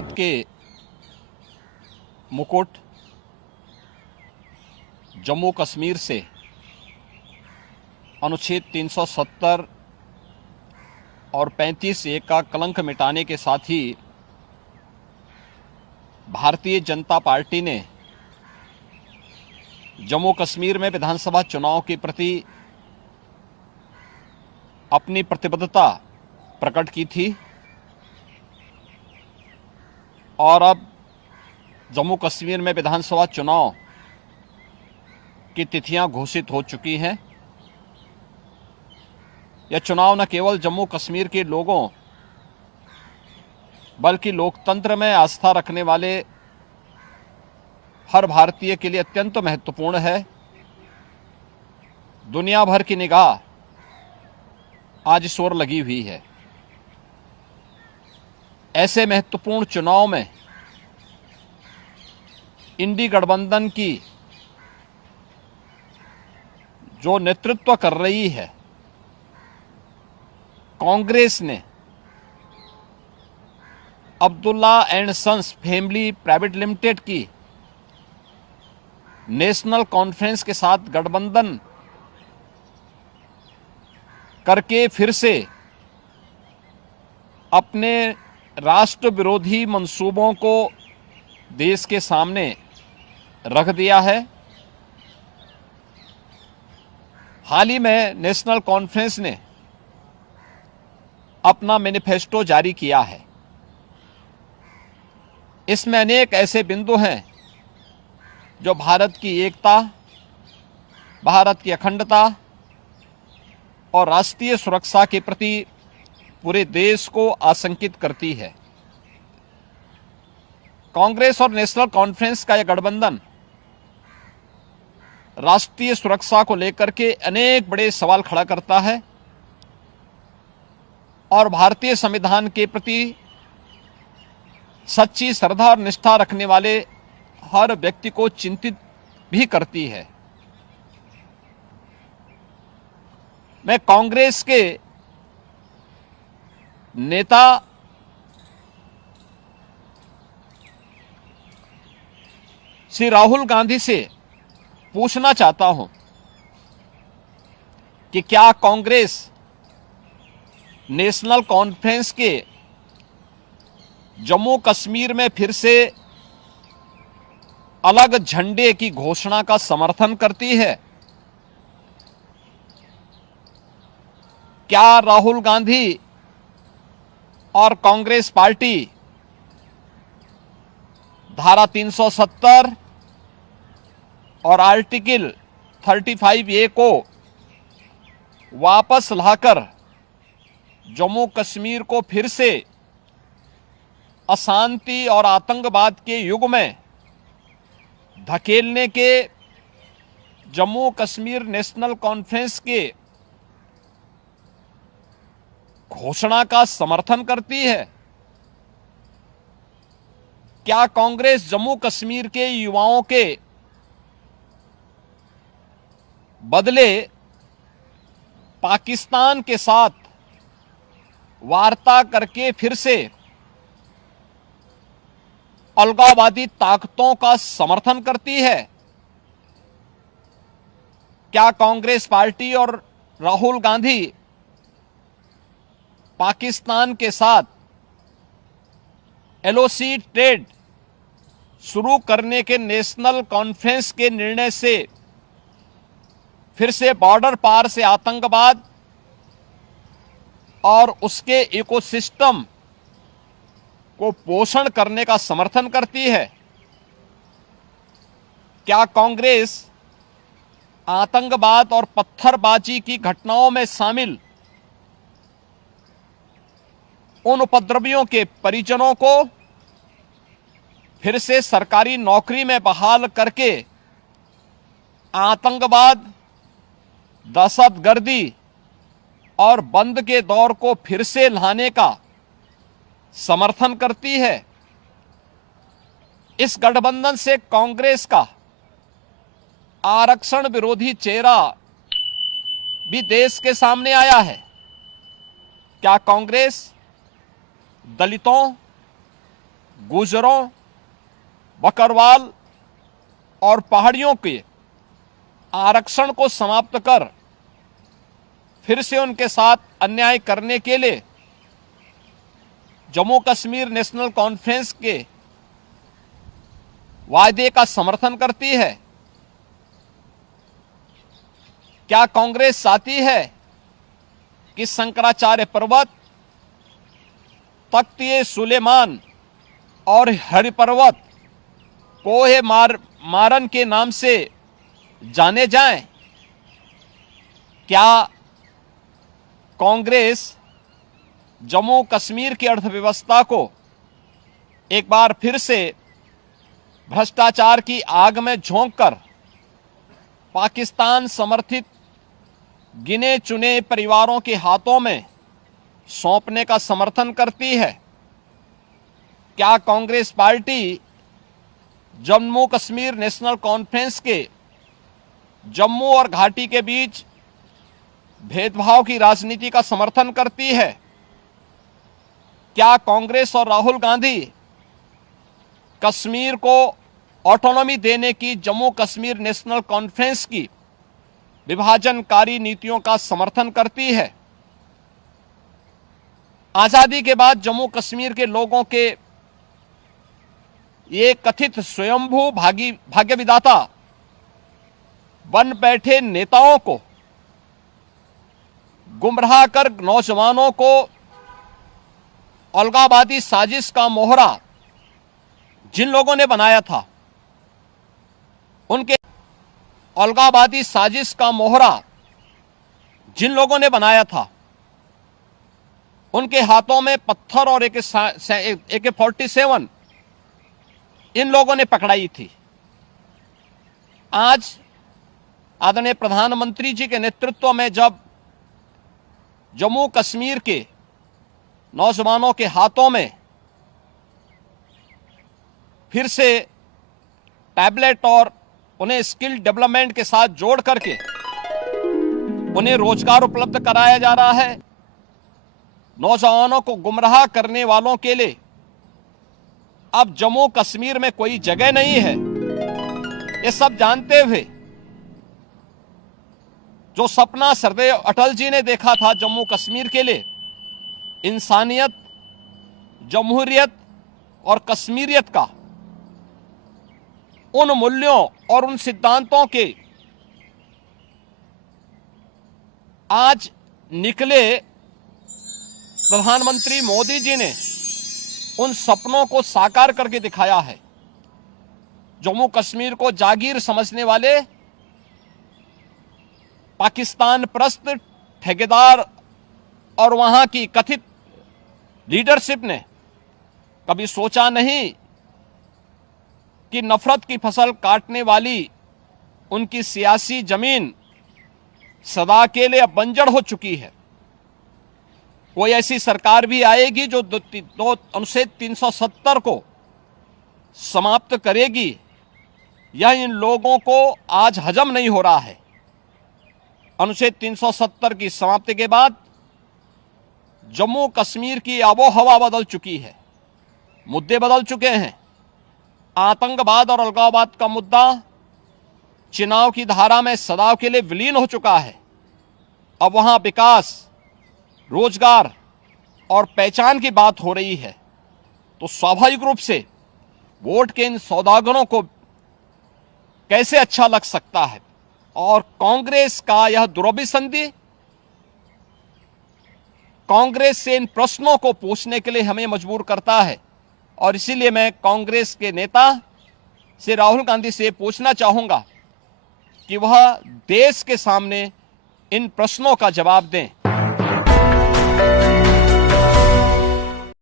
भारत के मुकुट जम्मू कश्मीर से अनुच्छेद 370 और 35(a) का कलंक मिटाने के साथ ही भारतीय जनता पार्टी ने जम्मू कश्मीर में विधानसभा चुनाव के प्रति अपनी प्रतिबद्धता प्रकट की थी और अब जम्मू कश्मीर में विधानसभा चुनाव की तिथियां घोषित हो चुकी हैं। यह चुनाव न केवल जम्मू कश्मीर के लोगों बल्कि लोकतंत्र में आस्था रखने वाले हर भारतीय के लिए अत्यंत महत्वपूर्ण है। दुनिया भर की निगाह आज इस ओर लगी हुई है। ऐसे महत्वपूर्ण चुनाव में इंडी गठबंधन की जो नेतृत्व कर रही है कांग्रेस ने Abdullah and sons family private limited की नेशनल कॉन्फ्रेंस के साथ गठबंधन करके फिर से अपने राष्ट्र विरोधी मंसूबों को देश के सामने रख दिया है। हाल ही में नेशनल कॉन्फ्रेंस ने अपना मैनिफेस्टो जारी किया है। इसमें अनेक ऐसे बिंदु हैं जो भारत की एकता, भारत की अखंडता और राष्ट्रीय सुरक्षा के प्रति पूरे देश को आशंकित करती है। कांग्रेस और नेशनल कॉन्फ्रेंस का यह गठबंधन राष्ट्रीय सुरक्षा को लेकर के अनेक बड़े सवाल खड़ा करता है और भारतीय संविधान के प्रति सच्ची श्रद्धा और निष्ठा रखने वाले हर व्यक्ति को चिंतित भी करती है। मैं कांग्रेस के नेता श्री राहुल गांधी से पूछना चाहता हूं कि क्या कांग्रेस नेशनल कॉन्फ्रेंस के जम्मू कश्मीर में फिर से अलग झंडे की घोषणा का समर्थन करती है? क्या राहुल गांधी और कांग्रेस पार्टी धारा 370 और आर्टिकल 35(a) को वापस लाकर जम्मू कश्मीर को फिर से अशांति और आतंकवाद के युग में धकेलने के जम्मू कश्मीर नेशनल कॉन्फ्रेंस के घोषणा का समर्थन करती है? क्या कांग्रेस जम्मू कश्मीर के युवाओं के बदले पाकिस्तान के साथ वार्ता करके फिर से अलगाववादी ताकतों का समर्थन करती है? क्या कांग्रेस पार्टी और राहुल गांधी पाकिस्तान के साथ एलओसी ट्रेड शुरू करने के नेशनल कॉन्फ्रेंस के निर्णय से फिर से बॉर्डर पार से आतंकवाद और उसके इकोसिस्टम को पोषण करने का समर्थन करती है? क्या कांग्रेस आतंकवाद और पत्थरबाजी की घटनाओं में शामिल उन उपद्रवियों के परिजनों को फिर से सरकारी नौकरी में बहाल करके आतंकवाद, दहशतगर्दी और बंद के दौर को फिर से लाने का समर्थन करती है? इस गठबंधन से कांग्रेस का आरक्षण विरोधी चेहरा भी देश के सामने आया है। क्या कांग्रेस दलितों, गुजरों, बकरवाल और पहाड़ियों के आरक्षण को समाप्त कर फिर से उनके साथ अन्याय करने के लिए जम्मू कश्मीर नेशनल कॉन्फ्रेंस के वायदे का समर्थन करती है? क्या कांग्रेस चाहती है कि शंकराचार्य पर्वत, तख्त सुलेमान और हरि पर्वत कोहे मारन के नाम से जाने जाएं? क्या कांग्रेस जम्मू कश्मीर की अर्थव्यवस्था को एक बार फिर से भ्रष्टाचार की आग में झोंककर पाकिस्तान समर्थित गिने चुने परिवारों के हाथों में सौंपने का समर्थन करती है? क्या Congress party Jammu Kashmir national conference के जम्मू और घाटी के बीच भेदभाव की राजनीति का समर्थन करती है? क्या कांग्रेस और राहुल गांधी कश्मीर को ऑटोनॉमी देने की जम्मू कश्मीर नेशनल कॉन्फ्रेंस की विभाजनकारी नीतियों का समर्थन करती है? आजादी के बाद जम्मू कश्मीर के लोगों के ये कथित स्वयंभू भाग्य विधाता बन बैठे नेताओं को गुमराह कर नौजवानों को अलगाववादी साजिश का मोहरा जिन लोगों ने बनाया था, उनके अलगाववादी साजिश का मोहरा जिन लोगों ने बनाया था, उनके हाथों में पत्थर और AK-47 इन लोगों ने पकड़ाई थी। आज आदरणीय प्रधानमंत्री जी के नेतृत्व में जब जम्मू कश्मीर के नौजवानों के हाथों में फिर से टैबलेट और उन्हें स्किल डेवलपमेंट के साथ जोड़ करके उन्हें रोजगार उपलब्ध कराया जा रहा है, नौजवानों को गुमराह करने वालों के लिए अब जम्मू कश्मीर में कोई जगह नहीं है। ये सब जानते हुए जो सपना सरदेव अटल जी ने देखा था जम्मू कश्मीर के लिए, इंसानियत, जमहूरियत और कश्मीरियत का, उन मूल्यों और उन सिद्धांतों के आज निकले प्रधानमंत्री मोदी जी ने उन सपनों को साकार करके दिखाया है। जम्मू कश्मीर को जागीर समझने वाले पाकिस्तान परस्त ठेकेदार और वहां की कथित लीडरशिप ने कभी सोचा नहीं कि नफरत की फसल काटने वाली उनकी सियासी जमीन सदा के लिए अब बंजर हो चुकी है। कोई ऐसी सरकार भी आएगी जो अनुच्छेद 370 को समाप्त करेगी, यह इन लोगों को आज हजम नहीं हो रहा है। अनुच्छेद 370 की समाप्ति के बाद जम्मू कश्मीर की आबोहवा बदल चुकी है, मुद्दे बदल चुके हैं। आतंकवाद और अलगाववाद का मुद्दा चुनाव की धारा में सदा के लिए विलीन हो चुका है। अब वहां विकास, रोजगार और पहचान की बात हो रही है, तो स्वाभाविक रूप से वोट के इन सौदागरों को कैसे अच्छा लग सकता है। और कांग्रेस का यह दुरभिसंधि कांग्रेस से इन प्रश्नों को पूछने के लिए हमें मजबूर करता है। और इसीलिए मैं कांग्रेस के नेता से, राहुल गांधी से पूछना चाहूंगा कि वह देश के सामने इन प्रश्नों का जवाब दें।